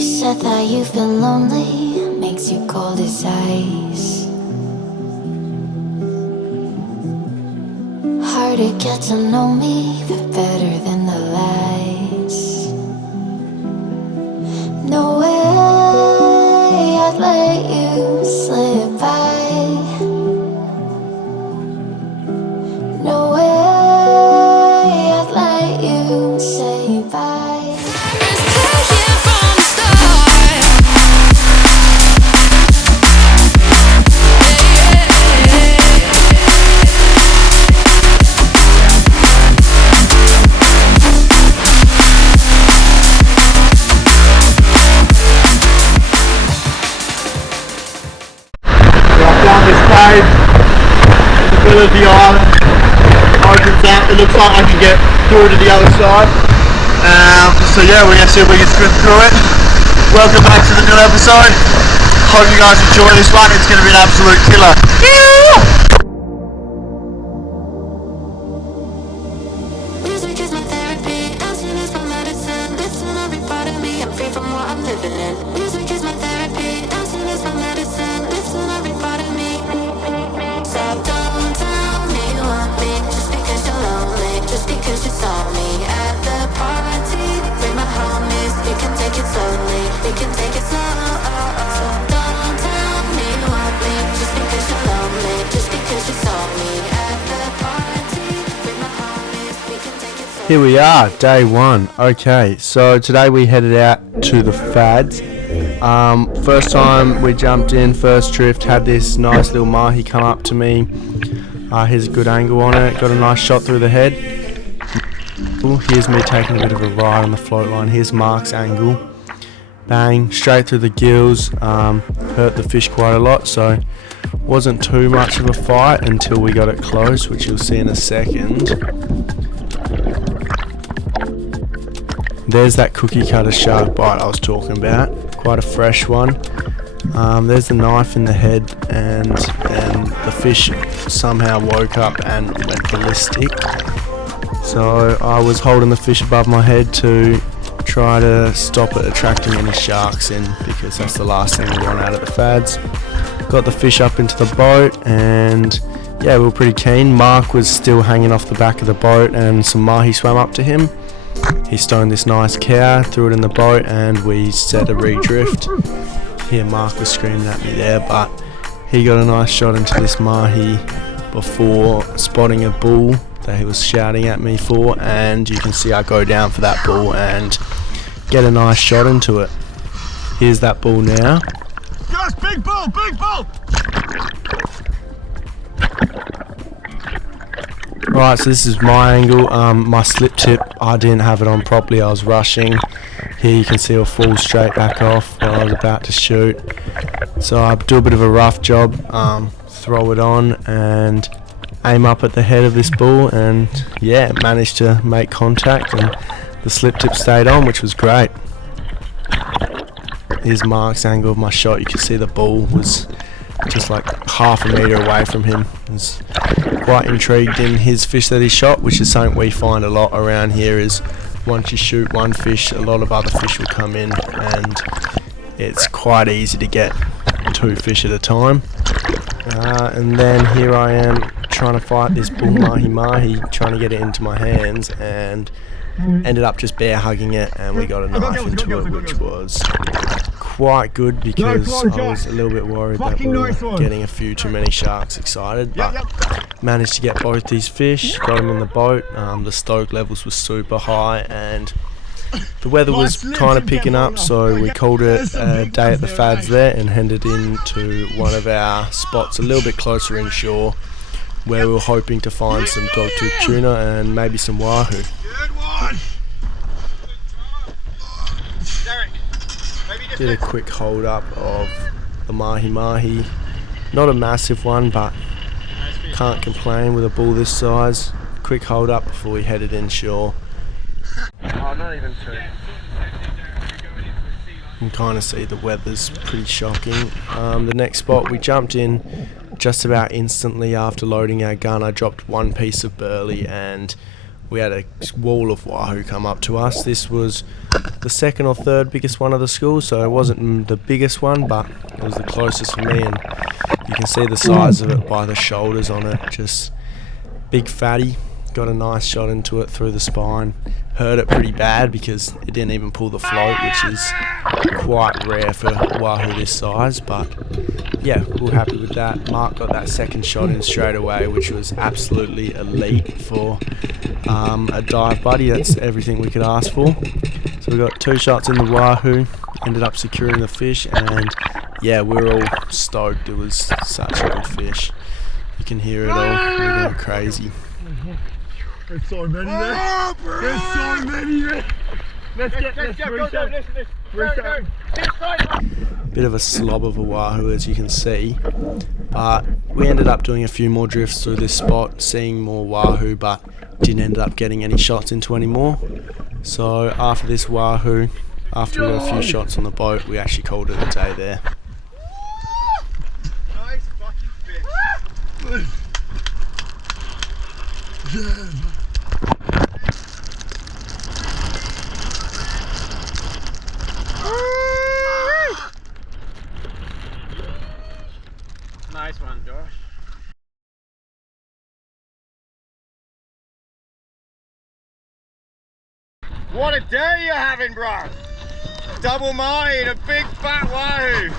You said that you've been lonely, makes you cold as ice. Hard to get to know me, but better than the lies. No way I'd let you slip by. No way I'd let you say bye. Down this cave, in the middle of the island, opens up. It looks like I can get through to the other side. So yeah, we're going to see if we can swim through it. Welcome back to the new episode. Hope you guys enjoy this one. It's going to be an absolute killer. Music is my therapy, dancing is my medicine. Listen every part of me, I'm free from what I'm living in. Music is my therapy, dancing is my medicine. Listen every part of me. So don't tell me you want me, just because you're lonely, just because you saw me at the party with my homies. You can take it slowly, we can take it slow. So don't tell me you want me, just because you're lonely, just because you saw me at the party with my homies. We can take it slowly. Here we are, day one. Okay, so today we headed out to the Fads. First time we jumped in, first drift, had this nice little mahi come up to me. Here's a good angle on it, got a nice shot through the head. Ooh, here's me taking a bit of a ride on the float line. Here's Mark's angle. Bang, straight through the gills, hurt the fish quite a lot, so wasn't too much of a fight until we got it close, which you'll see in a second. There's that cookie cutter shark bite I was talking about, quite a fresh one. There's the knife in the head, and the fish somehow woke up and went ballistic. So I was holding the fish above my head to try to stop it attracting any sharks in, because that's the last thing we want out of the Fads. Got the fish up into the boat, and yeah, we were pretty keen. Mark was still hanging off the back of the boat, and some mahi swam up to him. He stoned this nice cow, threw it in the boat, and we set a redrift. Here Mark was screaming at me there, but he got a nice shot into this mahi before spotting a bull that he was shouting at me for, and you can see I go down for that bull and get a nice shot into it. Here's that bull now. Yes, big bull, big bull! Right, so this is my angle. My slip tip, I didn't have it on properly, I was rushing. Here you can see it'll fall straight back off while I was about to shoot. So I do a bit of a rough job, throw it on and aim up at the head of this bull, and yeah, managed to make contact and the slip tip stayed on, which was great. Here's Mark's angle of my shot. You can see the bull was just like half a metre away from him. I was quite intrigued in his fish that he shot, which is something we find a lot around here, is once you shoot one fish, a lot of other fish will come in, and it's quite easy to get two fish at a time. And then here I am trying to fight this bull mahi, trying to get it into my hands, and ended up just bear hugging it, and we got a knife into it, which was quite good, because I was a little bit worried that we were getting a few too many sharks excited, but managed to get both these fish, got them in the boat. The stoke levels were super high, and the weather was kind of picking up, so we called it a day at the Fads there and headed into one of our spots a little bit closer inshore, where we were hoping to find some dogtooth tuna and maybe some wahoo. Did a quick hold up of the mahi. Not a massive one, but can't complain with a bull this size. Quick hold up before we headed inshore. Oh, not even two. You can kind of see the weather's pretty shocking. The next spot we jumped in just about instantly after loading our gun. I dropped one piece of burley and we had a wall of wahoo come up to us. This was the second or third biggest one of the school, so it wasn't the biggest one, but it was the closest for me, and you can see the size of it by the shoulders on it. Just big fatty. Got a nice shot into it through the spine. Hurt it pretty bad because it didn't even pull the float, which is quite rare for wahoo this size, but yeah, we're happy with that. Mark got that second shot in straight away, which was absolutely elite for a dive buddy. That's everything we could ask for. So we got 2 shots in the wahoo, ended up securing the fish, and yeah, we're all stoked. It was such a good fish. You can hear it all. We're going crazy. There's so many there. There's so many there. Let's go. Bit of a slob of a wahoo, as you can see, but we ended up doing a few more drifts through this spot, seeing more wahoo, but didn't end up getting any shots into any more. So after this wahoo, after we got a few shots on the boat, we actually called it a day there. Nice fucking fish. Nice one, Josh. What a day you're having, bro. Double mahi and a big fat wahoo.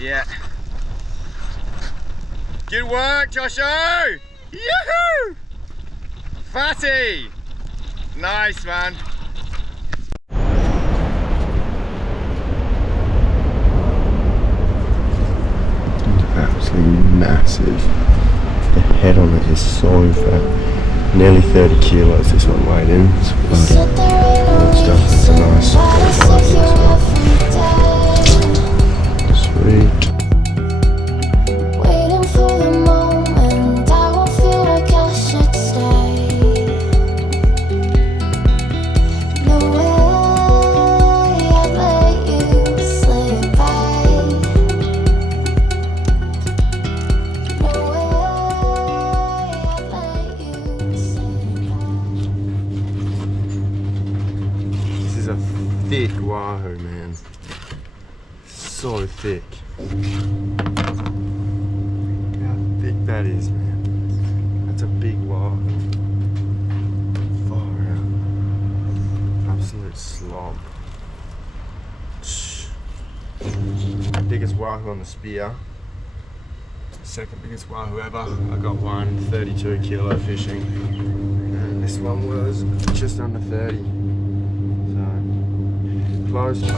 Yeah. Good work, Josho. Yoo-hoo! Fatty. Nice, man. Absolutely massive. The head on it is so fat. Nearly 30 kilos this one weighed in. But stuff, it's a nice quality as well. Sweet. Waiting for the moment, I won't feel like I should stay. No way I'd let you slip by. No way I'd let you slip by. This is a thick wahoo, man. So thick. That is, man. That's a big wahoo. Far out. Absolute slob. Biggest wahoo on the spear. Second biggest wahoo ever. I got one 32 kilo fishing. And this one was just under 30. So, close, but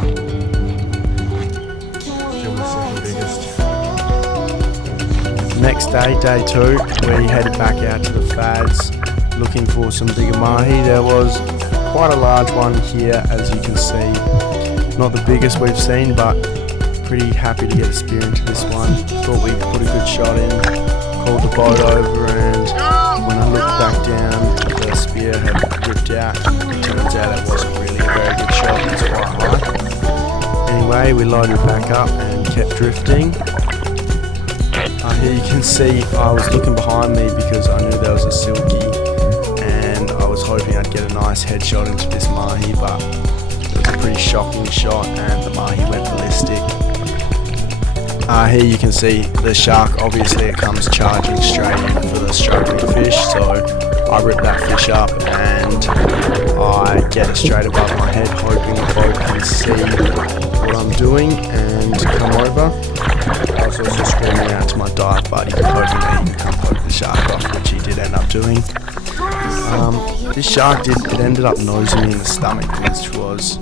still my second biggest. Next day, day 2, we headed back out to the fads looking for some bigger mahi. There was quite a large one here, as you can see. Not the biggest we've seen, but pretty happy to get a spear into this one. Thought we put a good shot in, called the boat over, and when I looked back down, the spear had ripped out. It turns out it wasn't really a very good shot, it was quite high. Anyway, we loaded back up and kept drifting. Here you can see I was looking behind me because I knew there was a silky, and I was hoping I'd get a nice headshot into this mahi, but it was a pretty shocking shot and the mahi went ballistic. Here you can see the shark, obviously it comes charging straight in for the stroking fish, so I rip that fish up and I get it straight above my head, hoping the boat can see what I'm doing and come over. I was also screaming out to my dive buddy, hoping that he could come poke the shark off, which he did end up doing. This shark ended up nosing me in the stomach, which was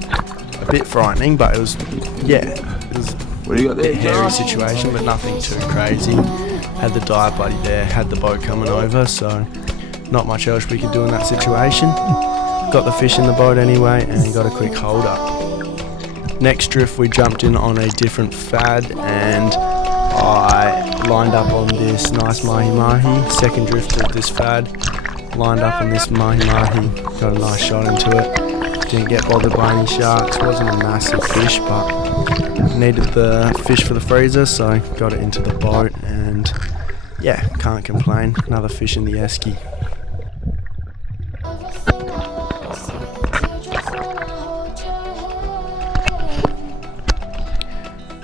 a bit frightening, but it was What do you got a there? hairy situation, but nothing too crazy. Had the dive buddy there, had the boat coming over, so not much else we could do in that situation. Got the fish in the boat anyway and got a quick hold up. Next drift we jumped in on a different fad and I lined up on this nice mahi-mahi. Second drift of this fad, lined up on this mahi-mahi, got a nice shot into it. Didn't get bothered by any sharks, wasn't a massive fish but needed the fish for the freezer, so got it into the boat and yeah, can't complain. Another fish in the esky.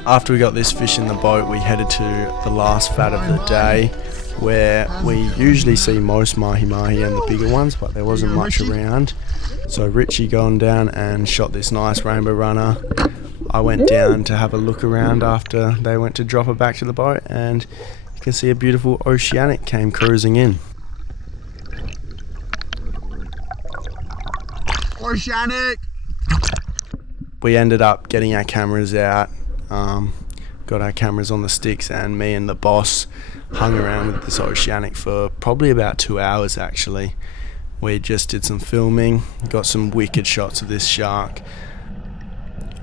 After we got this fish in the boat, we headed to the last fat of the day, where we usually see most mahi-mahi and the bigger ones, but there wasn't much around. So Richie gone down and shot this nice rainbow runner. I went down to have a look around after they went to drop it back to the boat, and you can see a beautiful oceanic came cruising in. Oceanic! We ended up getting our cameras out, got our cameras on the sticks, and me and the boss hung around with this oceanic for probably about 2 hours actually. We just did some filming, got some wicked shots of this shark.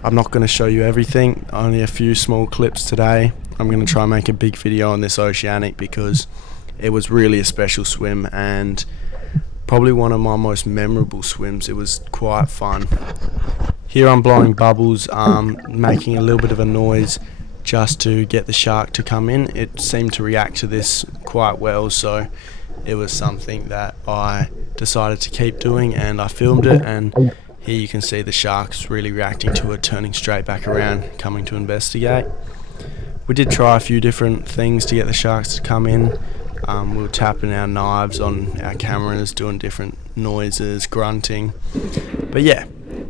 I'm not going to show you everything, only a few small clips today. I'm going to try and make a big video on this oceanic because it was really a special swim and probably one of my most memorable swims. It was quite fun. Here I'm blowing bubbles, making a little bit of a noise just to get the shark to come in. It seemed to react to this quite well, so it was something that I decided to keep doing, and I filmed it, and here you can see the shark's really reacting to it, turning straight back around, coming to investigate. We did try a few different things to get the sharks to come in. We were tapping our knives on our cameras, doing different noises, grunting, but yeah,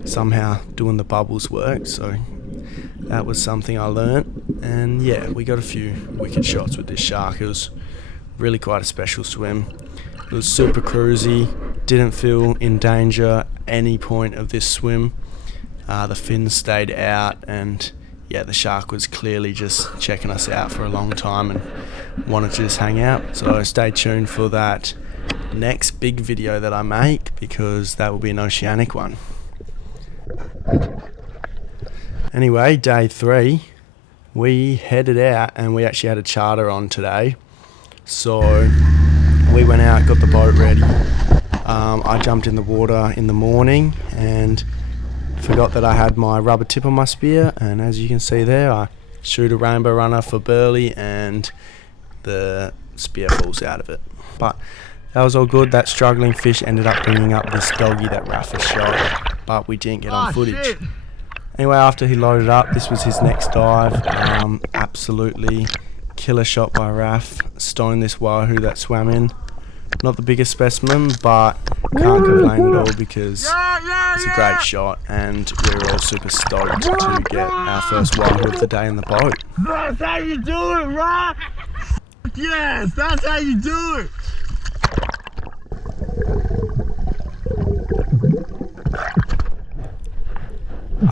somehow doing the bubbles worked, so that was something I learnt. And yeah, we got a few wicked shots with this shark. It was really quite a special swim. It was super cruisy, didn't feel in danger any point of this swim. The fins stayed out, and yeah, the shark was clearly just checking us out for a long time and wanted to just hang out. So stay tuned for that next big video that I make, because that will be an oceanic one. Anyway, day 3, we headed out, and we actually had a charter on today. So we went out, got the boat ready. I jumped in the water in the morning and forgot that I had my rubber tip on my spear, and as you can see there, I shoot a rainbow runner for burley and the spear falls out of it. But that was all good. That struggling fish ended up bringing up this doggy that Rafa shot, but we didn't get on footage. Shit. Anyway, after he loaded up, this was his next dive. Absolutely killer shot by Raf. Stoned this wahoo that swam in. Not the biggest specimen, but can't complain at all because it's a great shot, and we were all super stoked to get our first wahoo of the day in the boat. That's how you do it, right? Yes, that's how you do it.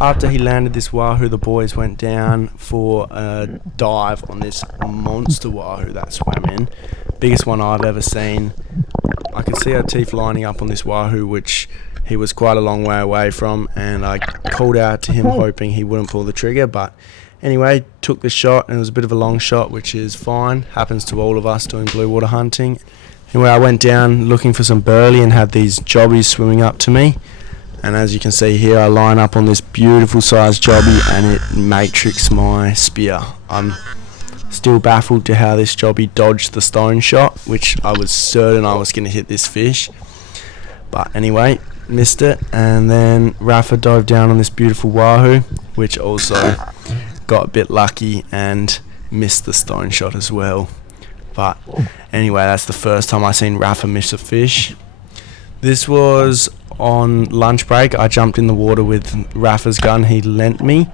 After he landed this wahoo, the boys went down for a dive on this monster wahoo that swam in. Biggest one I've ever seen. I could see our teeth lining up on this wahoo, which he was quite a long way away from, and I called out to him hoping he wouldn't pull the trigger, but anyway, took the shot, and it was a bit of a long shot, which is fine, happens to all of us doing blue water hunting. Anyway, I went down looking for some burley and had these jobbies swimming up to me. And as you can see here, I line up on this beautiful sized jobby and it matrixed my spear. I'm still baffled to how this jobby dodged the stone shot, which I was certain I was going to hit this fish. But anyway, missed it. And then Rafa dove down on this beautiful wahoo, which also got a bit lucky and missed the stone shot as well. But anyway, that's the first time I seen Rafa miss a fish. This was on lunch break. I jumped in the water with Rafa's gun he lent me,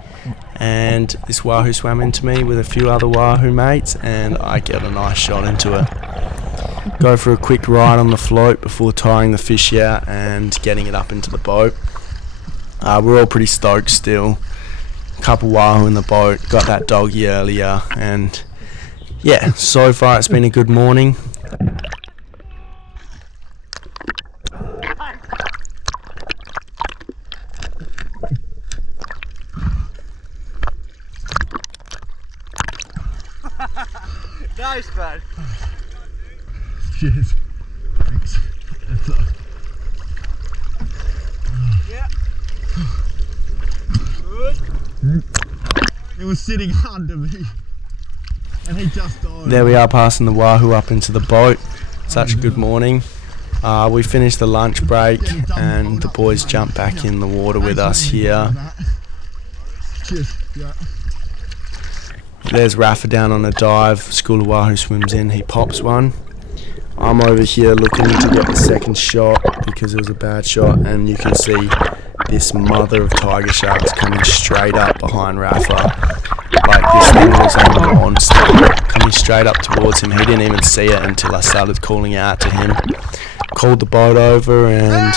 and this wahoo swam into me with a few other wahoo mates, and I get a nice shot into it. Go for a quick ride on the float before tying the fish out and getting it up into the boat. We're all pretty stoked still. Couple wahoo in the boat, got that doggy earlier, and yeah, so far it's been a good morning. Nice, man. Cheers. Thanks. Yeah. Good. It was sitting under me, and he just died. There we are, passing the wahoo up into the boat. Such a good morning. We finished the lunch break, and the boys jumped back in the water with us here. Cheers. Yeah. There's Rafa down on a dive. School of Wahoo swims in. He pops one. I'm over here looking to get the second shot because it was a bad shot, and you can see this mother of tiger sharks coming straight up behind Rafa. Like, this thing was a monster coming straight up towards him. He didn't even see it until I started calling out to him. Called the boat over, and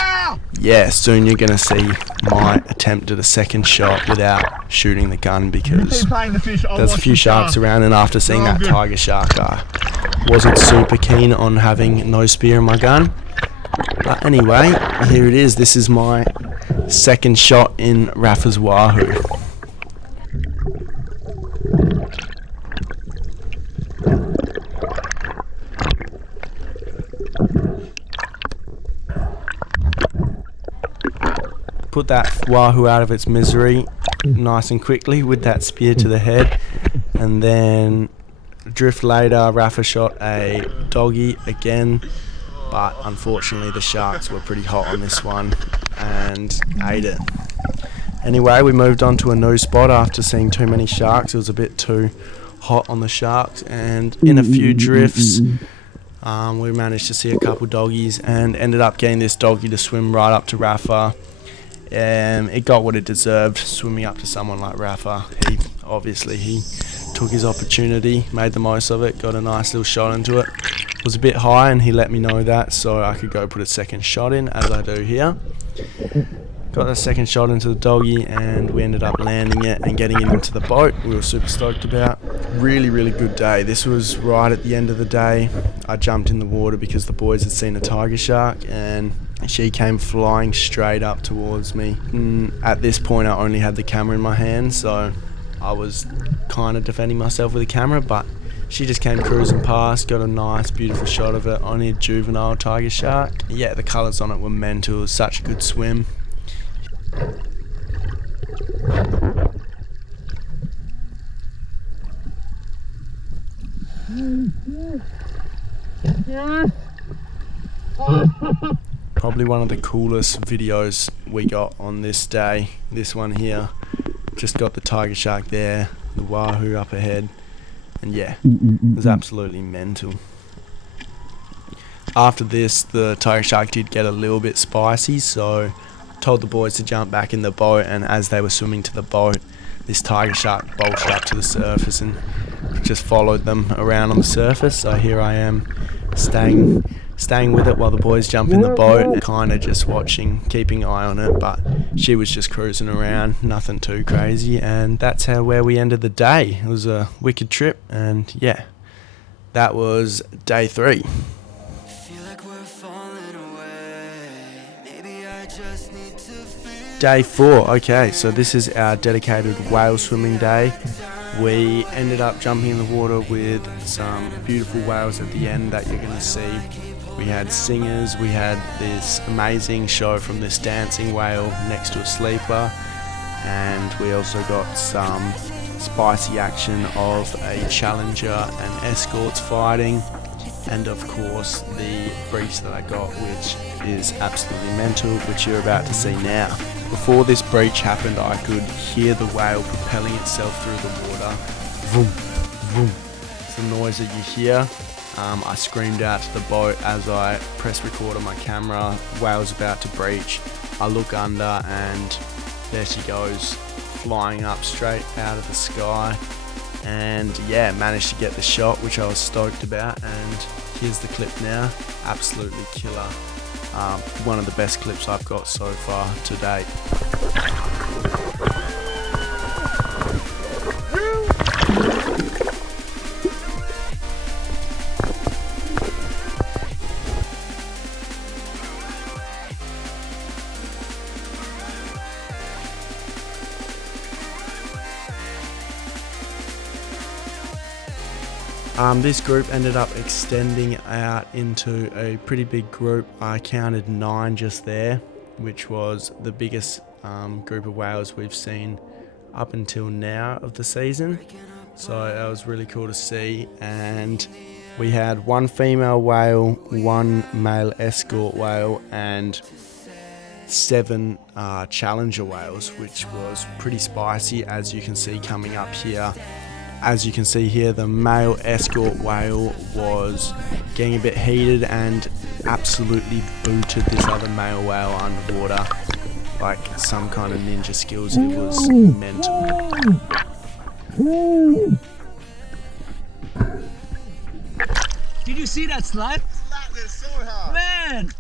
yeah, soon you're going to see my attempt at a second shot without shooting the gun, because there's a few sharks around, and after seeing that tiger shark, I wasn't super keen on having no spear in my gun. But anyway, here it is. This is my second shot in Rafa's wahoo. Put that wahoo out of its misery nice and quickly with that spear to the head, and then drift later Rafa shot a doggy again, but unfortunately the sharks were pretty hot on this one and ate it. Anyway, we moved on to a new spot after seeing too many sharks. It was a bit too hot on the sharks, and in a few drifts we managed to see a couple doggies and ended up getting this doggy to swim right up to Rafa. It got what it deserved, swimming up to someone like Rafa. He took his opportunity, made the most of it, got a nice little shot into it. It was a bit high, and he let me know that, so I could go put a second shot in, as I do here. Got the second shot into the doggy, and we ended up landing it and getting it into the boat. We were super stoked about. Really, really good day. This was right at the end of the day. I jumped in the water because the boys had seen a tiger shark, and she came flying straight up towards me. At this point, I only had the camera in my hand, so I was kind of defending myself with the camera, but she just came cruising past, got a nice, beautiful shot of it. Only a juvenile tiger shark. Yeah, the colours on it were mental. It was such a good swim. Probably one of the coolest videos we got on this day. This one here. Just got the tiger shark there, the wahoo up ahead, and yeah, it was absolutely mental. After this, the tiger shark did get a little bit spicy, so told the boys to jump back in the boat, and as they were swimming to the boat, this tiger shark bulged up to the surface and just followed them around on the surface. So here I am staying with it while the boys jump in the boat, kind of just watching, keeping an eye on it, but she was just cruising around, nothing too crazy, and that's where we ended the day. It was a wicked trip, and yeah, that was day 3. Day 4, okay, so this is our dedicated whale swimming day. We ended up jumping in the water with some beautiful whales at the end that you're going to see. We had singers, we had this amazing show from this dancing whale next to a sleeper, and we also got some spicy action of a challenger and escorts fighting, and of course the breach that I got, which is absolutely mental, which you're about to see now. Before this breach happened, I could hear the whale propelling itself through the water. Vroom, vroom. It's the noise that you hear. I screamed out to the boat as I pressed record on my camera. Whale's about to breach. I look under, and there she goes, flying up straight out of the sky. And yeah, managed to get the shot, which I was stoked about. And here's the clip now. Absolutely killer. One of the best clips I've got so far to date. This group ended up extending out into a pretty big group. I counted 9 just there, which was the biggest group of whales we've seen up until now of the season. So that was really cool to see. And we had 1 female whale, 1 male escort whale, and 7 challenger whales, which was pretty spicy, as you can see coming up here. as you can see here, the male escort whale was getting a bit heated and absolutely booted this other male whale underwater like some kind of ninja skills. It was mental. Did you see that slide? Slapped it so hard. Man!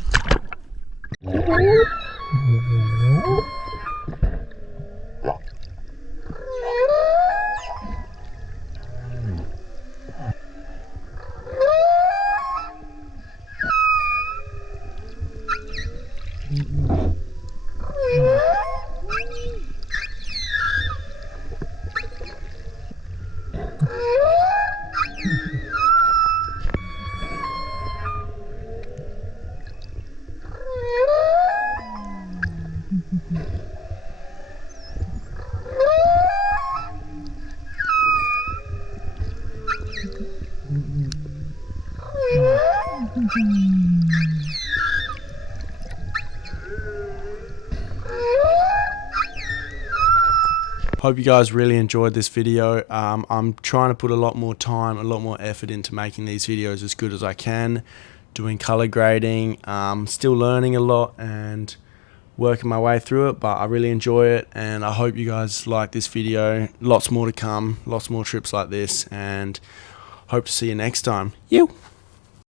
Hope you guys really enjoyed this video. I'm trying to put a lot more time, a lot more effort into making these videos as good as I can, doing color grading, still learning a lot and working my way through it, but I really enjoy it, and I hope you guys like this video. Lots more to come, lots more trips like this, and hope to see you next time. You.